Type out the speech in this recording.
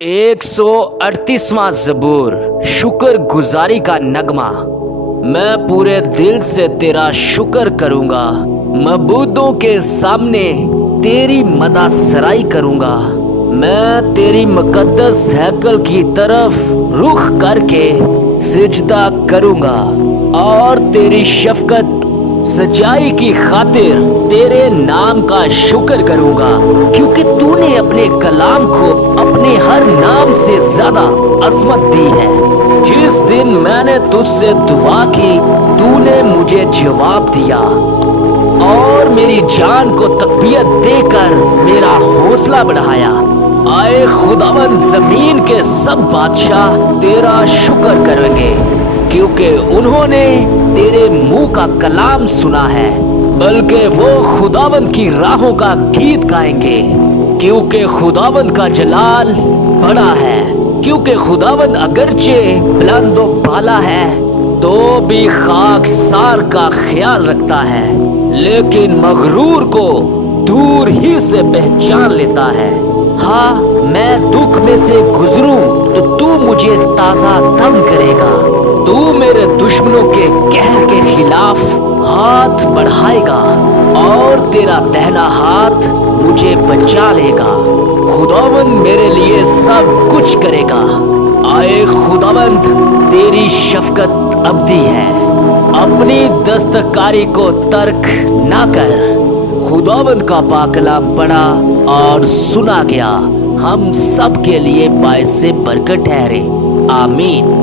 138वां ज़बूर, शुक्र गुजारी का नगमा। मैं पूरे दिल से तेरा शुक्र करूंगा, मबूदों के सामने तेरी मदासराई करूंगा। मैं तेरी मुकद्दस हैकल की तरफ रुख करके सिजदा करूंगा और तेरी शफकत सच्चाई की खातिर तेरे नाम का शुक्र करूंगा, क्योंकि तूने अपने कलाम को अपने हर नाम से ज्यादा अजमत दी है। जिस दिन मैंने तुझसे दुआ की, तूने मुझे जवाब दिया और मेरी जान को तकबीयत देकर मेरा हौसला बढ़ाया। आए खुदावंद, जमीन के सब बादशाह तेरा शुक्र करेंगे, क्योंकि उन्होंने तेरे मुंह का कलाम सुना है। बल्कि वो खुदावंद की राहों का गीत गाएंगे, क्योंकि खुदावंद का जलाल बड़ा है। क्योंकि खुदावंद अगरचे बुलंद व बाला है, तो भी खाकसार का ख्याल रखता है, लेकिन मगरूर को दूर ही से पहचान लेता है। हाँ, मैं दुख में से गुजरूं तो तू मुझे ताजा दम करेगा। तू मेरे दुश्मनों के कहर के खिलाफ हाथ बढ़ाएगा और तेरा दहना हाथ मुझे बचा लेगा। खुदावंद मेरे लिए सब कुछ करेगा। आए खुदावंद, तेरी शफकत अब्दी है, अपनी दस्तकारी को तर्क ना कर। खुदावंद का पाकलाम पढ़ा और सुना गया, हम सब के लिए बायसे बरकत ठहरे। आमीन।